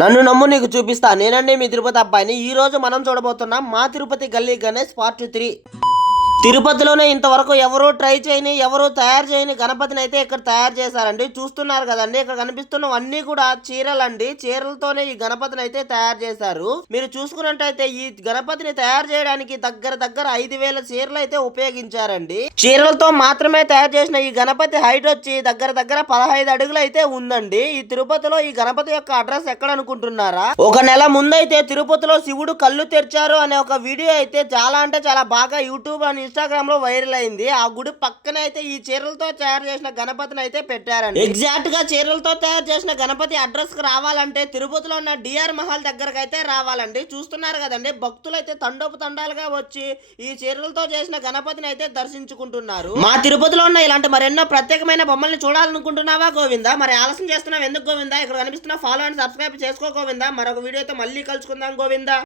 నన్ను నమ్ము నీకు చూపిస్తా. నేనండి మీ తిరుపతి అబ్బాయిని. ఈ రోజు మనం చూడబోతున్నాం మా తిరుపతి గల్లీ గణేష్ పార్ట్ 3. తిరుపతిలోనే ఇంతవరకు ఎవరు ట్రై చేయని, ఎవరు తయారు చేయని గణపతిని అయితే ఇక్కడ తయారు చేశారండి. చూస్తున్నారు కదండి, ఇక్కడ కనిపిస్తున్నవన్నీ కూడా చీరలండి. చీరలతోనే ఈ గణపతిని అయితే తయారు చేశారు. మీరు చూసుకున్నట్టయితే ఈ గణపతిని తయారు చేయడానికి దగ్గర 5,000 చీరలు అయితే ఉపయోగించారండి. చీరలతో మాత్రమే తయారు చేసిన ఈ గణపతి హైట్ వచ్చి దగ్గర 15 అడుగులు అయితే ఉందండి. ఈ తిరుపతిలో ఈ గణపతి యొక్క అడ్రస్ ఎక్కడ అనుకుంటున్నారా? ఒక నెల ముందైతే తిరుపతిలో శివుడు కళ్ళు తెరిచారు అనే ఒక వీడియో అయితే చాలా బాగా యూట్యూబ్ అని ఇన్స్టాగ్రామ్ లో వైరల్ అయింది. ఆ గుడి పక్కనే అయితే ఈ చీరలతో తయారు చేసిన గణపతిని అయితే పెట్టారండి. ఎగ్జాక్ట్ గా చీరలతో తయారు చేసిన గణపతి అడ్రస్ కు రావాలంటే తిరుపతిలో ఉన్న డిఆర్ మహల్ దగ్గరకు అయితే రావాలండి. చూస్తున్నారు కదండి, భక్తులు అయితే తండాలుగా వచ్చి ఈ చీరలతో చేసిన గణపతిని అయితే దర్శించుకుంటున్నారు. మా తిరుపతిలో ఉన్న ఇలాంటి మరెన్నో ప్రత్యేకమైన బొమ్మల్ని చూడాలనుకుంటున్నావా గోవిందా? మరి ఆలస్యం చేస్తున్నావు ఎందుకు గోవిందా? ఇక్కడ కనిపిస్తున్న ఫాలో అండ్ సబ్స్క్రైబ్ చేసుకో గోవిందా. మరొక వీడియోతో మళ్ళీ కలుసుకుందాం గోవిందా.